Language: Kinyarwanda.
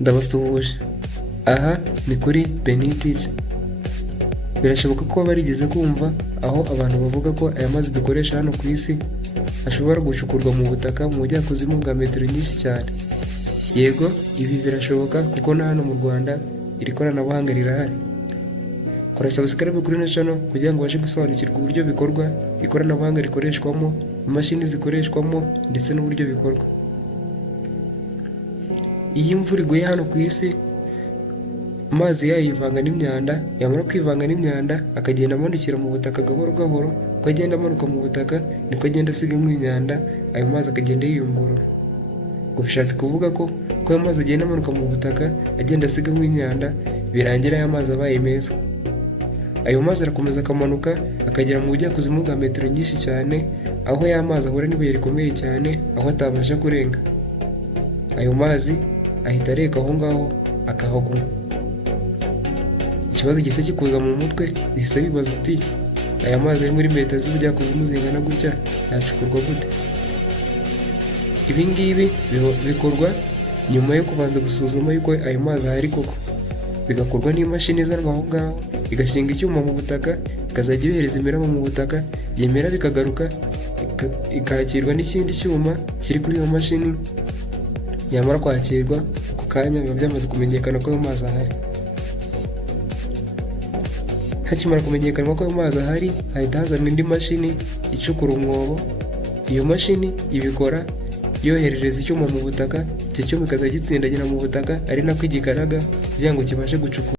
Ndabasuhuje. Aha ni kuri Benitice. Birashoboka ko barigeze kumva aho abantu bavuga ko aya mazi dukoresha hano ku isi ashobora gucukurwa mu butaka mu bujyakuzimu bwa metero nyinshi cyane. Yego, ibi birashoboka kuko na hano mu Rwanda iri koranabuhanga rirahari. Kora subscribe kuri ino channel kugira ngo ubashe gusobanukirwa uburyo bikorwa, ikoranabuhanga rikoreshwamo, imashini zikoreshwamo ndetse n'uburyo bikorwa. Iyi imvura iguye hano ku isi, amazi yayo yivanga n'imyanda, yamara kwivanga n'imyanda akagenda amanukira mu butaka gahoro gahoro. Uko agenda amanuka mu butaka niko agenda asigamo imyanda, ayo mazi akagenda yiyungurura. Ngo bishatse kuvuga ko ayo mazi agenda amanuka mu butaka agenda asigamo imyanda, birangira aya mazi abaye meza. Ayo mazi arakomeza akamanuka akagera mu bujyakuzimu bwa metero nyinshi cyane, aho ya mazi ahura n'ibuye rikomeye cyane, aho atabasha kurenga. Ayo mazi ahita areka aho ngaho akahaguma. Ikibazo gisa kikuza mu mutwe, bihise bibaza uti aya mazi ari muri metero z'ubujyakuzimu zingana gutya yacukurwa gute? Ibi ngibi bikorwa nyuma yo kubanza gusuzuma yuko ayo mazi ahari koko. Bigakorwa n'imashini izanwa aho ngaho, igashinga icyuma mu butaka, ikazajya yohereza imiraba mu butaka, yemera bikagaruka, ikakirwa n'ikindi cyuma kiri kuri iyo mashini. Nyamara kwakirwa ako kanya biba byamaze kumenyekana ko ayo mazi ahari. Hakimara kumenyekana ko ayo mazi ahari, hahita hazanwa indi mashini icukura umwobo. Iyo mashini ibikora yoherereza icyuma mu butaka, icyo cyuma kikazajya gitsindagira mu butaka, ari nako igikaraga kugira ngo kibashe gucukura.